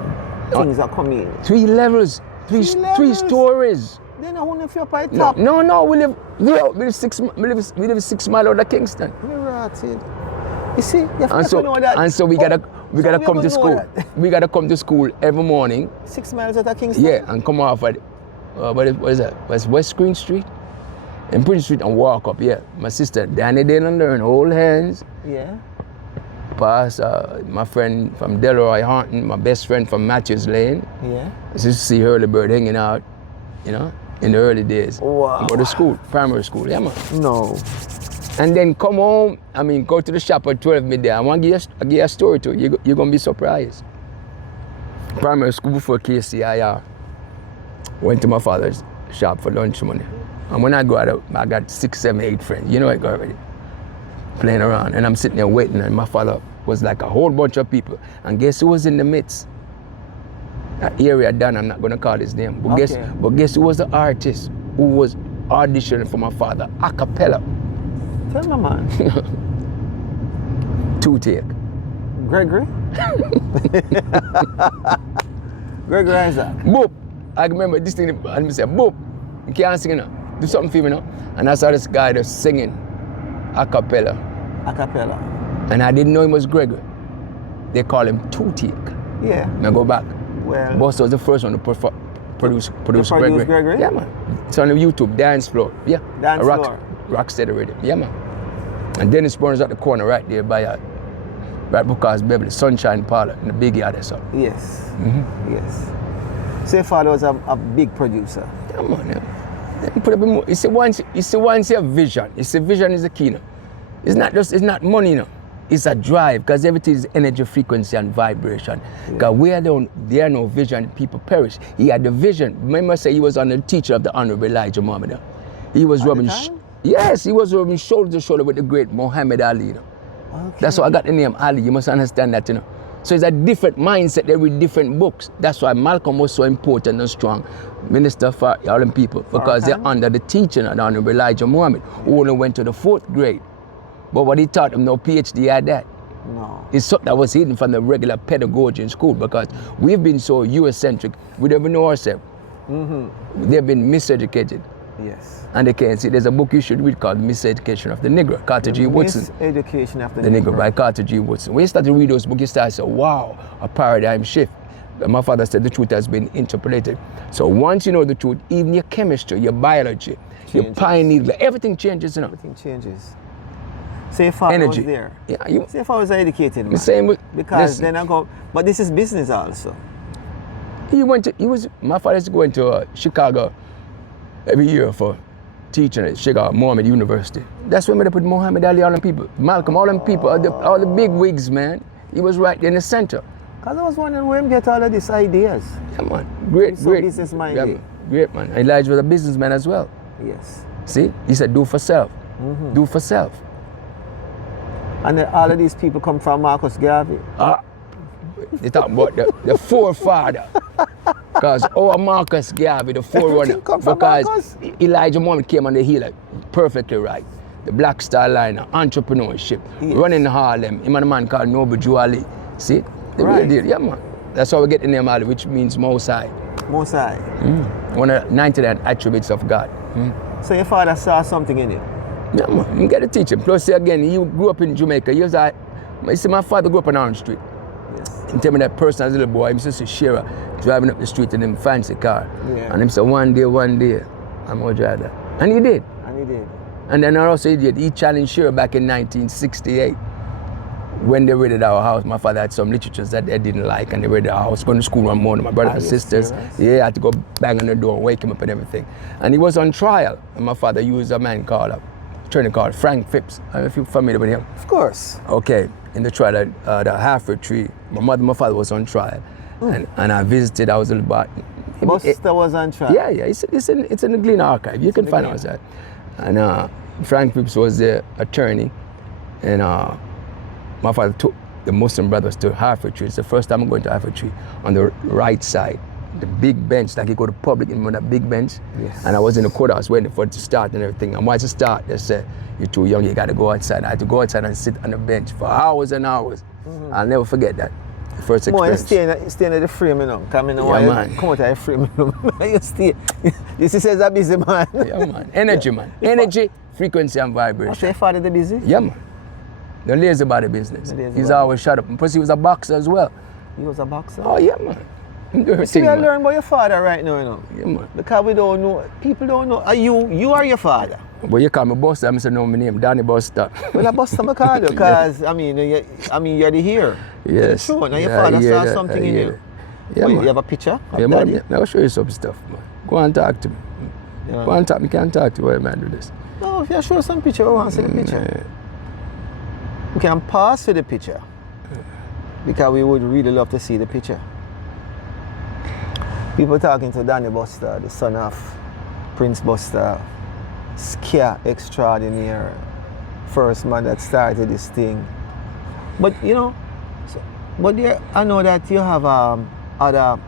things that come in. 3 levels, three stories. Then I wonder if you're up at the top. No, we live 6 miles out of Kingston. You see, you have and to know that. And so we gotta come to school. We gotta come to school every morning. 6 miles out of Kingston? Yeah, and come off at what is that? What's West Green Street? And Prince Street and walk up, yeah. My sister Danny didn't learn, hold hands. Yeah. Pass my friend from Delroy Haunton, my best friend from Matthews Lane. Yeah. I used to see Hurley Bird hanging out, you know, in the early days. Wow. Go to school, primary school, yeah, man. No. And then come home, go to the shop at 12 midday. I want to give you a story too. You're going to be surprised. Primary school before KCIR. Went to my father's shop for lunch money. And when I go out, I got 6, 7, 8 friends. You know it already. Playing around. And I'm sitting there waiting, and my father was like a whole bunch of people. And guess who was in the midst? That area done, I'm not going to call his name. But, guess who was the artist who was auditioning for my father? A cappella. Tell my man. 2 take. Gregory? Gregory Isaac. Boop. I remember this thing, and I said, Boop, you can't sing now. Do something for me now. And I saw this guy just singing a cappella. A cappella. And I didn't know him was Gregory. They call him 2 take. Yeah. Now go back. Well. Boss was the first one to produce Gregory. Yeah, man. It's on the YouTube, Dance Floor. Yeah. Dance Floor. Rocksteady rhythm. Yeah, man. And Dennis Burns at the corner right there by right because Beverly, Sunshine Parlor in the big yard or something. Yes. Mm-hmm. Yes. So your father was a big producer. Yeah, man. Yeah. Put up more. It's once you have vision. It's a vision is the key. No? It's not money, you know. It's a drive, because everything is energy, frequency, and vibration. Because where there are no vision, people perish. He had the vision. Remember I say he was on the teacher of the Honorable Elijah Muhammad. He was rubbing he was rubbing shoulder to shoulder with the great Muhammad Ali. You know? Okay. That's why I got the name Ali. You must understand that, you know. So it's a different mindset. They read different books. That's why Malcolm was so important and strong, minister for all them people, because they're under the teaching of the Honorable Elijah Muhammad, who only went to the 4th grade. But what he taught them, no PhD had that. No. It's something that was hidden from the regular pedagogy in school, because we've been so US-centric, we don't even know ourselves. Mm-hmm. They've been miseducated. Yes. And they can't see. There's a book you should read called Miseducation of the Negro, Carter G. Woodson. Miseducation of the Negro by Carter G. Woodson. When you start to read those books, you start to say, wow, a paradigm shift. But my father said the truth has been interpolated. So once you know the truth, even your chemistry, your biology, your pioneer, everything changes, you know. Everything changes. Say if I was there. Yeah, say if I was educated, man. Same with, because then I go, but this is business also. My father is going to Chicago every year for teaching at Chicago, Mohammed University. That's when they put Muhammad Ali, all them people, Malcolm, all them people, all the big wigs, man. He was right there in the center. Because I was wondering where he get all of these ideas. Yeah, man. Great. Business minded. Yeah, great, man. Elijah was a businessman as well. Yes. See? He said, do for self. Mm-hmm. Do for self. And then all of these people come from Marcus Garvey. They talk about the forefather. Because our Marcus Garvey, the forerunner, because Marcus? Elijah Muhammad came on the hill like, perfectly right. The Black Star Liner, entrepreneurship, running Harlem, him and a man called Noble Juali. See? The real deal, yeah man. That's how we get the name Ali, which means Most High. Most High. One of the 99 attributes of God. So your father saw something in you? Yeah man, you get to teach him. Plus again, he grew up in Jamaica. He was like, you see my father grew up on Orange Street. Yes. He tell me that person as a little boy, him used to Shira, driving up the street in him fancy car. Yeah. And him said, one day, I'm gonna drive that. And he did. And he did. And then also he did. He challenged Shira back in 1968. When they raided our house, my father had some literatures that they didn't like, and they raided our house, going to school one morning, my brothers and sisters. Serious? Yeah, I had to go bang on the door and wake him up and everything. And he was on trial, and my father used a man called, attorney called Frank Phipps. I don't know if you're familiar with him. Of course. Okay, in the trial at the Halfway Tree, my father was on trial, and I visited, I was a little bit. Buster was on trial? Yeah, it's in the Glen Archive, you can find out that. And Frank Phipps was the attorney, and my father took the Muslim brothers to Halfway Tree. It's the first time I'm going to Halfway Tree on the right side. The big bench, like you go to public and on that big bench. Yes. And I was in the courthouse waiting for it to start and everything. And once it started, they said, you're too young, you gotta go outside. I had to go outside and sit on the bench for hours and hours. I'll never forget that. The first experience. You staying at the frame, you know. Come in and man. come out of the frame, you know. You stay. You see, says a busy man. Yeah, man. Energy, man. Energy, frequency, and vibration. I say your father the busy? Yeah, man. The lazy body business. He's always shut up. And plus, he was a boxer as well. He was a boxer? Oh, yeah, man. You see, we are learning about your father right now, you know. Yeah, man. Because we don't know, people don't know. Are you are your father? But you call me Buster, I'm saying no, my name, Danny Buster. Well, I Buster McCarthy, because, I mean, you're the hero. Yes. True, now your father saw something in you. Yeah, Well, man. you have a picture of Yeah, Daddy? man. I'll show you some stuff, man. Go and talk to me. Yeah. Go and talk. Me can't talk to you, why man do this? No, if you show some picture, we want to see the picture. We can pause for the picture. Because we would really love to see the picture. People talking to Danny Buster, the son of Prince Buster, Skia extraordinaire, first man that started this thing. But you know, I know that you have other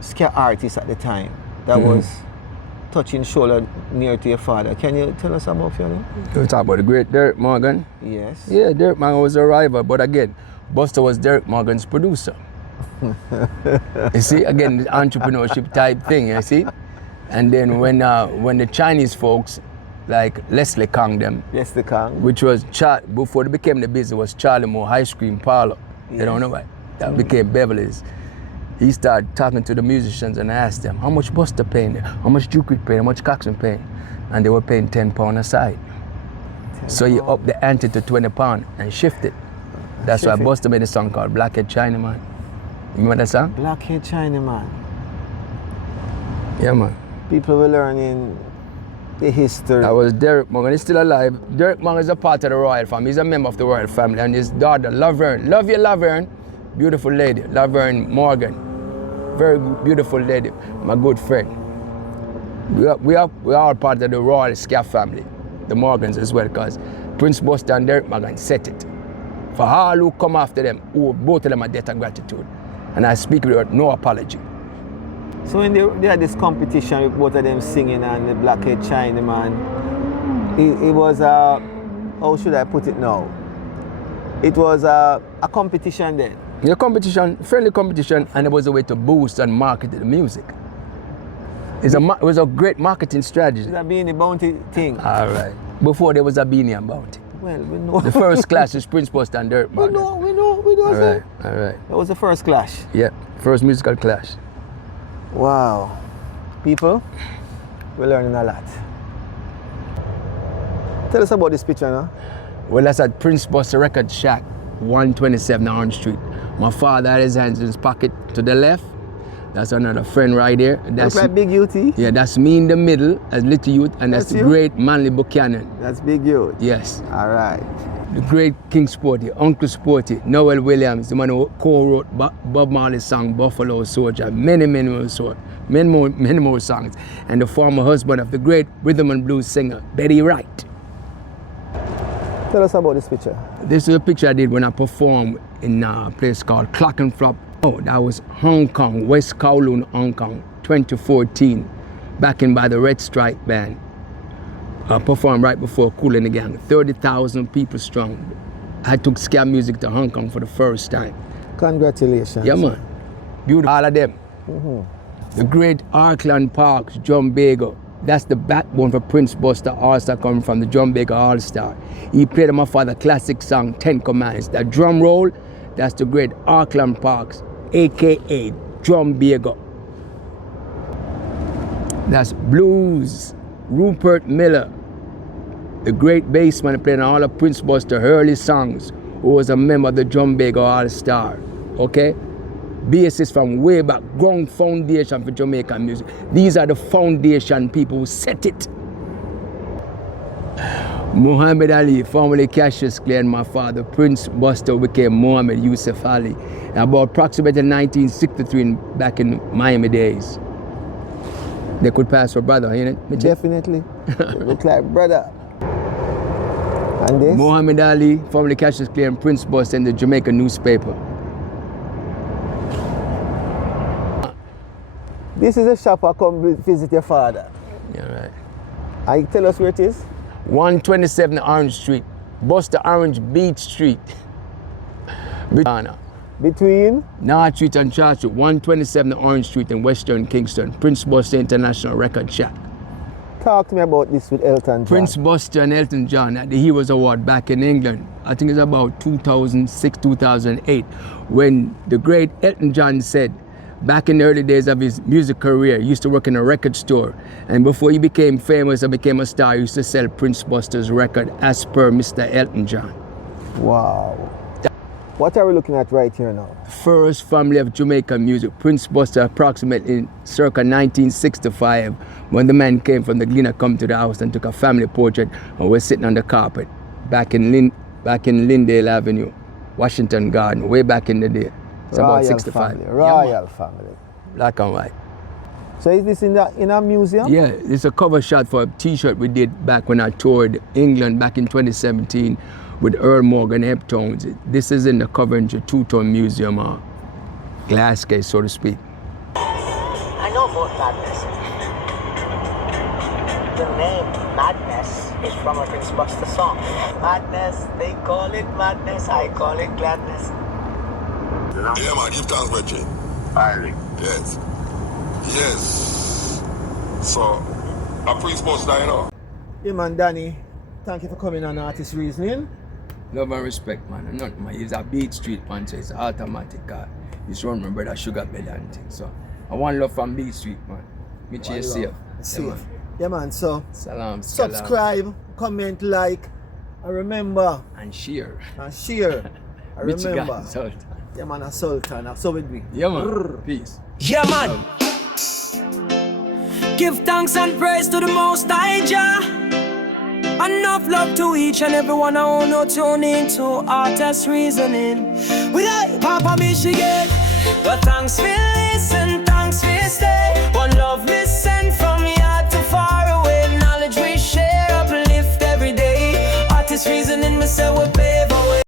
Skia artists at the time that was touching shoulder near to your father. Can you tell us about your name? You talk about the great Derek Morgan? Yes. Yeah, Derek Morgan was a rival, but again, Buster was Derek Morgan's producer. You see, again, the entrepreneurship type thing, you see? And then when the Chinese folks, like Leslie Kang them, Leslie Kang, which was, before they became the business, was Charlie Moore Ice Cream Parlor. Yes. You don't know what? That became Beverly's. He started talking to the musicians and asked them, how much Buster paying there? How much Duke paying? How much Coxon paying? And they were paying £10 a side. So he upped the ante to £20 and shifted. That's why Buster made a song called Blackhead Chinaman. You remember that song? Blackhead Chinaman. Yeah, man. People were learning the history. That was Derek Morgan. He's still alive. Derek Morgan is a part of the royal family. He's a member of the royal family. And his daughter, Laverne. Love you, Laverne. Beautiful lady. Laverne Morgan. Very beautiful lady. My good friend. We are all part of the royal Skia family. The Morgans as well, because Prince Buster and Derek Morgan set it. For all who come after them, who both of them are debt of gratitude. And I speak with no apology. So when they had this competition with both of them singing and the Blackhead Chinaman, it was how should I put it now? It was a competition then. Yeah, competition, friendly competition, and it was a way to boost and market the music. It was a great marketing strategy. It's a Beanie Bounty thing. All right. Before there was a Beanie and Bounty. Well, we know. The first clash is Prince Buster and Derek Morgan. We know. All right. That was the first clash. Yeah, first musical clash. Wow. People, we're learning a lot. Tell us about this picture now. Well, that's at Prince Buster Record Shack, 127 Orange Street. My father had his hands in his pocket to the left. That's another friend right there. That's like Big UT? Yeah, that's me in the middle as Little Youth, and that's the great Manly Buchanan. That's Big Youth? Yes. All right. The great King Sporty, Uncle Sporty, Noel Williams, the man who co-wrote Bob Marley's song Buffalo Soldier, many more songs, and the former husband of the great rhythm and blues singer Betty Wright. Tell us about this picture. This is a picture I did when I performed in a place called Clock and Flop Oh, that was Hong Kong, West Kowloon, Hong Kong, 2014, backed by the Red Stripe Band. I performed right before Kool and the Gang, 30,000 people strong. I took ska music to Hong Kong for the first time. Congratulations. Yeah, man. Beautiful. All of them. The great Auckland Parks, John Baker. That's the backbone for Prince Buster All-Star coming from the John Baker All-Star. He played my father classic song, 10 Commands. That drum roll, that's the great Auckland Parks, AKA John Baker. That's blues, Rupert Miller. The great bassman playing all of Prince Buster early songs, who was a member of the John Baker All-Star, okay? Bassists from way back, ground foundation for Jamaican music. These are the foundation people who set it. Muhammad Ali, formerly Cassius Clay, and my father, Prince Buster, became Muhammad Yusuf Ali, about approximately 1963, back in Miami days. They could pass for brother, ain't it? Definitely. Look like brother. And this? Muhammad Ali, formerly Cassius Clay, and Prince Buster in the Jamaican newspaper. This is a shop I come visit your father. Yeah, right. And you tell us where it is? 127 Orange Street, Buster Orange Beach Street. Between? North Street and Charles Street, 127 Orange Street in Western Kingston, Prince Buster International Record Shack. Talk to me about this with Elton John. Prince Buster and Elton John at the Heroes Award back in England. I think it's about 2006, 2008, when the great Elton John said, back in the early days of his music career, he used to work in a record store. And before he became famous and became a star, he used to sell Prince Buster's record as per Mr. Elton John. Wow. What are we looking at right here now? First family of Jamaican music, Prince Buster, approximately circa 1965, when the man came from the Glen come to the house and took a family portrait and was sitting on the carpet back in Lyndale Avenue, Washington Garden, way back in the day. It's about 65. Family. Royal family. Black and white. So is this in a museum? Yeah, it's a cover shot for a t-shirt we did back when I toured England back in 2017 with Earl Morgan Heptones. This is in the Coventry Two-Tone Museum, glass case, so to speak. I know about madness. The name Madness is from a Prince Buster song. Madness, they call it madness, I call it gladness. You know? Yeah, man, give thanks, Reggie. Highly. Yes. Yes. So, a Prince Buster, you know? Yeah, man, Danny, thank you for coming on Artiste Reasoning. Love and respect, man. Nothing, man. It's a Beat Street, man, so it's automatic car. It's run my brother Sugar Belly and things. So, I want love from Beat Street, man. Make sure you're safe. Safe. Yeah, man, so Salam. subscribe, comment, like, and remember. And share. And share. And remember. Sultan. Yeah, man, a Sultan. So with me. Yeah, man. Peace. Yeah, man. Give thanks and praise to the Most High Jah. Enough love to each and everyone I want to tune into Artiste Reasoning. With I, Papa Michigan. But thanks for listening.